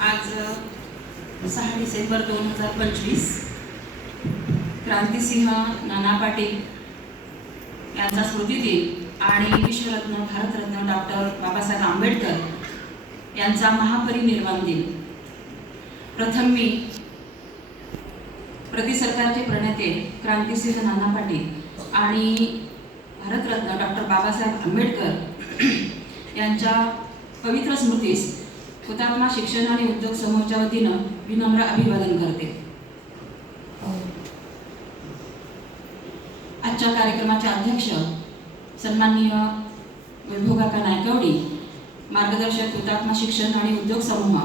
आज सहा डिसेंबर दोन हजार पंचवीस क्रांतिसिंह नाना पाटील यांचा स्मृतिदिन आणि विश्वरत्न भारतरत्न डॉक्टर बाबासाहेब आंबेडकर यांचा महापरिनिर्वाण दिन. प्रथम मी प्रति सरकारचे प्रणेते क्रांतिसिंह नाना पाटील आणि भारतरत्न डॉक्टर बाबासाहेब आंबेडकर यांच्या पवित्र स्मृतीस हुतात्मा शिक्षण आणि उद्योग समूहाच्या वतीनं विनम्र अभिवादन करते. आजच्या कार्यक्रमाचे अध्यक्ष सन्माननीय वैभवकाका नायकवडी मार्गदर्शक हुतात्मा शिक्षण आणि उद्योग समूह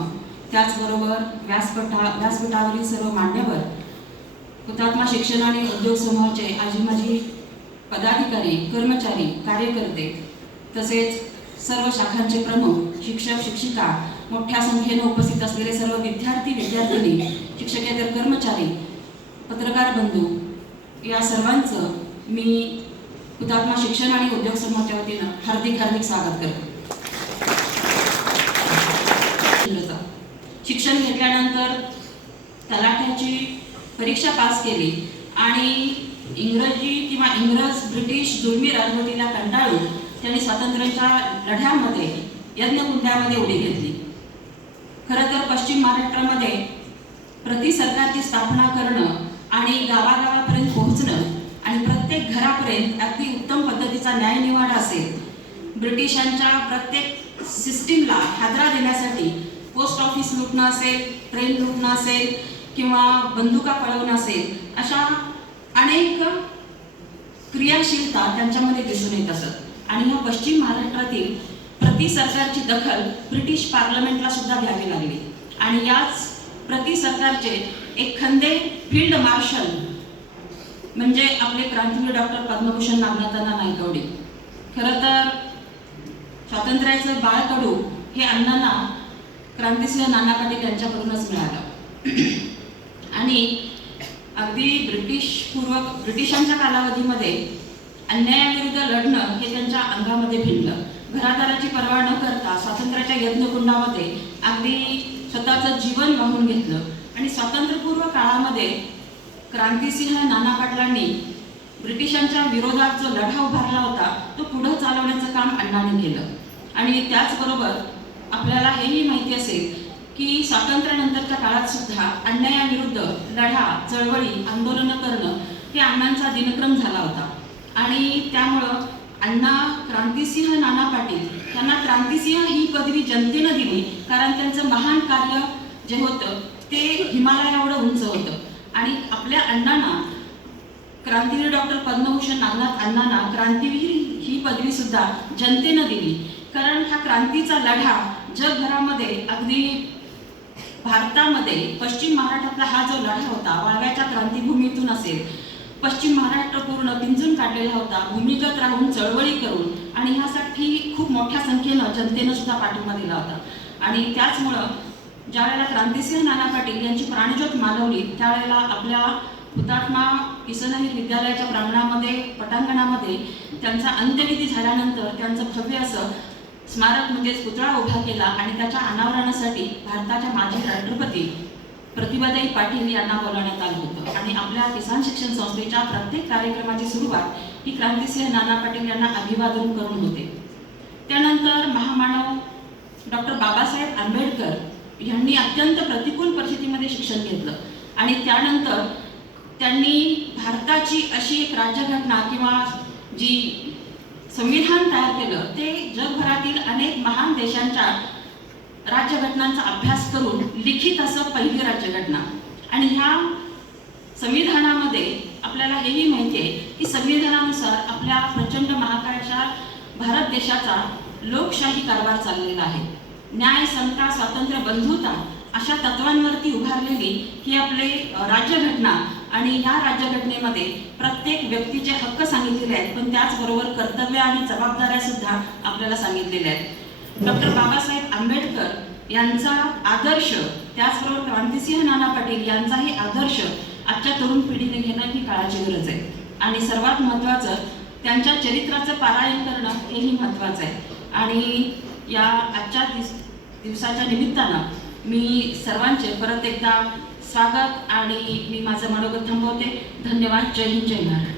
त्याचबरोबर व्यासपीठा व्यासपीठावरील सर्व मान्यवर हुतात्मा शिक्षण आणि उद्योग समूहाचे आजी माजी पदाधिकारी कर्मचारी कार्यकर्ते तसेच सर्व शाखांचे प्रमुख शिक्षक शिक्षिका मोठ्या संख्येने उपस्थित असलेले सर्व विद्यार्थी विद्यार्थिनी शिक्षकेतर कर्मचारी पत्रकार बंधू या सर्वांचं मी हुतात्मा शिक्षण आणि उद्योग समूहाच्या वतीनं हार्दिक हार्दिक स्वागत करते. शिक्षण घेतल्यानंतर तलाठ्याची परीक्षा पास केली आणि इंग्रजी किंवा इंग्रज ब्रिटिश जुलमी राजवटीला कंटाळून त्यांनी स्वातंत्र्याच्या लढ्यामध्ये यज्ञकुंडामध्ये उडी घेतली. खरं तर पश्चिम महाराष्ट्रामध्ये प्रति सरकारची स्थापना करणं आणि गावागावापर्यंत पोहोचणं आणि प्रत्येक घरापर्यंत अगदी उत्तम पद्धतीचा न्यायनिवाडा असेल ब्रिटिशांच्या प्रत्येक सिस्टीमला हादरा देण्यासाठी पोस्ट ऑफिस लुटणं असेल ट्रेन लुटणं असेल किंवा बंदुका पळवणं असेल अशा अनेक क्रियाशीलता त्यांच्यामध्ये दिसून येत असत. आणि ह्या पश्चिम महाराष्ट्रातील प्रति सरकारची दखल ब्रिटिश पार्लमेंटला सुद्धा घ्यावी लागली. आणि याच प्रति सरकारचे एक खंदे फील्ड मार्शल म्हणजे आपले क्रांतीवीर डॉक्टर पद्मभूषण नागनाथांना नायकवडे खरं तर स्वातंत्र्याचं बाळ कडू हे अण्णांना क्रांतिसिंह नाना पाटील यांच्याकडूनच मिळालं. आणि अगदी ब्रिटिश पूर्वक ब्रिटिशांच्या कालावधीमध्ये अन्यायाविरुद्ध लढणं हे त्यांच्या अंगामध्ये भिनलं. घरादाराची पर्वा न करता स्वातंत्र्याच्या यज्ञकुंडामध्ये अगदी स्वतःचं जीवन वाहून घेतलं. आणि स्वातंत्र्यपूर्व काळामध्ये क्रांतिसिंह नाना पाटलांनी ब्रिटिशांच्या विरोधात जो लढा उभारला होता तो पुढं चालवण्याचं काम अण्णांनी केलं. आणि त्याचबरोबर आपल्याला हेही माहिती असेल की स्वातंत्र्यानंतरच्या काळात सुद्धा अन्यायाविरुद्ध लढा चळवळी आंदोलनं करणं हे अण्णांचा दिनक्रम झाला होता. आणि त्यामुळं अण्णा क्रांतिसिंह नाना पाटील. त्यांना क्रांतिसिंह ही पदवी जनतेनं दिली कारण त्यांचं महान कार्य जे होतं ते हिमालया एवढं उंच होतं. आणि आपल्या अण्णांना क्रांतीवीर डॉक्टर पद्मभूषण नागनाथ अण्णांना क्रांतीवीर ही पदवी सुद्धा जनतेनं दिली. कारण हा क्रांतीचा लढा जगभरामध्ये अगदी भारतामध्ये पश्चिम महाराष्ट्रातला हा जो लढा होता वाळव्याच्या क्रांतीभूमीतून असेल पश्चिम महाराष्ट्र पूर्ण पिंजून काढलेला होता. भूमिगत राहून चळवळी करून आणि ह्यासाठी खूप मोठ्या संख्येनं जनतेनं सुद्धा पाठिंबा दिला होता. आणि त्याचमुळं ज्यावेळेला क्रांतिसिंह नाना पाटील यांची प्राणज्योत मालवली त्यावेळेला आपल्या हुतात्मा किसनवीर विद्यालयाच्या प्रांगणामध्ये पटांगणामध्ये त्यांचा अंत्यविधी झाल्यानंतर त्यांचं भव्य असं स्मारक म्हणजेच पुतळा उभा केला आणि त्याच्या अनावरणासाठी भारताच्या माजी राष्ट्रपती प्रतिभाताई पाटील यांना बोलावण्यात आलं होतं. आणि आपल्या किसान शिक्षण संस्थेच्या प्रत्येक कार्यक्रमाची सुरुवात ही क्रांतिसिंह नाना पाटील यांना अभिवादन करून होते. त्यानंतर महामानव डॉक्टर बाबासाहेब आंबेडकर यांनी अत्यंत प्रतिकूल परिस्थितीमध्ये शिक्षण घेतलं. आणि त्यानंतर त्यांनी भारताची अशी एक राज्यघटना किंवा जी संविधान तयार केलं ते जगभरातील अनेक महान देशांच्या राज्यघटनांचा अभ्यास करून लिखित असं पहिली राज्यघटना. आणि ह्या संविधानामध्ये आपल्याला हेही माहिती आहे की संविधानानुसार आपल्या प्रचंड महाकाळच्या भारत देशाचा लोकशाही कारभार चाललेला आहे. न्याय समता स्वातंत्र्य बंधुता अशा तत्वांवरती उभारलेली ही आपले राज्यघटना. आणि ह्या राज्यघटनेमध्ये प्रत्येक व्यक्तीचे हक्क सांगितलेले आहेत पण त्याचबरोबर कर्तव्य आणि जबाबदाऱ्या सुद्धा आपल्याला सांगितलेल्या आहेत. डॉक्टर बाबासाहेब आंबेडकर यांचा आदर्श त्याचबरोबर क्रांतिसिंह नाना पाटील यांचाही आदर्श आजच्या तरुण पिढीने घेणं ही काळाची गरज आहे. आणि सर्वात महत्त्वाचं त्यांच्या चरित्राचं पारायण करणं हेही महत्त्वाचं आहे. आणि या आजच्या दिस दिवसाच्या निमित्तानं मी सर्वांचे परत एकदा स्वागत आणि मी माझं मनोगत थांबवते. धन्यवाद. जय हिंद जय महाराष्ट्र.